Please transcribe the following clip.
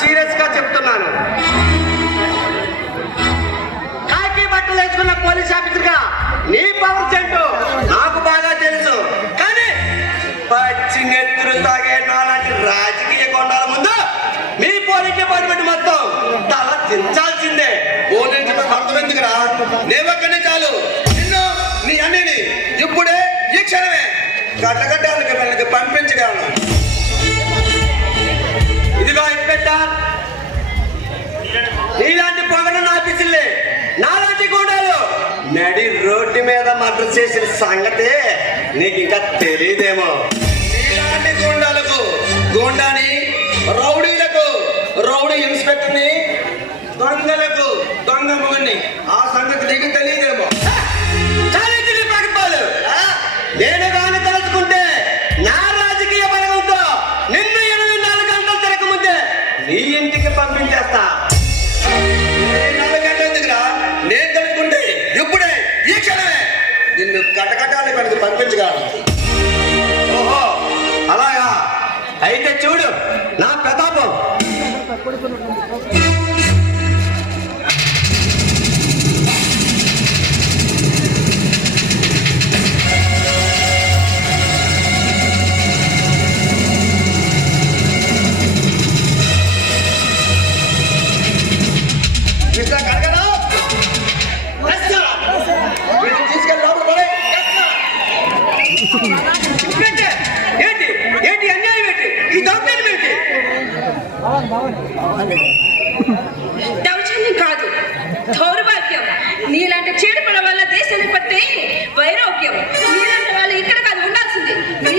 Serious గా చెప్తున్నాను. కాకి బట్టలు వేసుకున్న పోలీస్ ఆఫీసర్ గా నీ పవర్ చెంటు నాకు బాగా తెలుసు. కానీ పచ్చి నెత్తులు తాగే నాలాంటి రాజకీయ కొండాల ముందు మీ పోలీస్ డిపార్ట్మెంట్ మొత్తం తల దించాల్సిందే. పోలీసు అర్థమెందుకురా? నేవక్కనే చాలు నిన్ను నీ అన్నిని ఇప్పుడే ఈ క్షణమే గడ్డగడ్డాలకి మనకి పంపించగలను. ఇదిగో ఇన్స్పెక్టర్, నీలాంటి పొగడున్న ఆఫీసులే నాలాంటి గూండాలు నడి రోడ్డు మీద మర్డర్ చేసిన సంగతి నీకు ఇంకా తెలియదేమో. నీలాంటి గూండాలకు గూండాని, రౌడీలకు రౌడీ ఇన్స్పెక్టర్ని, దొంగలకు దొంగ మొగని ఆ సంగతి నీకు తెలియదేమో. నేను కానీ తలుచుకుంటే నా రాజకీయ బలగంతో నిన్ను 24 గంటలు తిరగముందే నీ ఇంటికి పంపించేస్తా. 4 గంటల ఎందుకురా? నేను తలుచుకుంటే ఇప్పుడే ఈ క్షణమే నిన్ను కటకటాలి మనకి పంపించగలను. ఓహో అలాగా, అయితే చూడు నా ప్రతాపం. తీసుకెళ్ళి లోపల పడే. ఏంటి ఏంటి అన్యాయం ఏంటి? ఈ దౌర్జన్యం ఏంటి? దౌర్జన్యం కాదు, దౌర్భాగ్యం. నీలాంటి చీడపడ వల్ల దేశాన్ని పట్టే వైరాగ్యం. నీలాంటి వాళ్ళు ఇక్కడ కాదు ఉండాల్సింది. నీ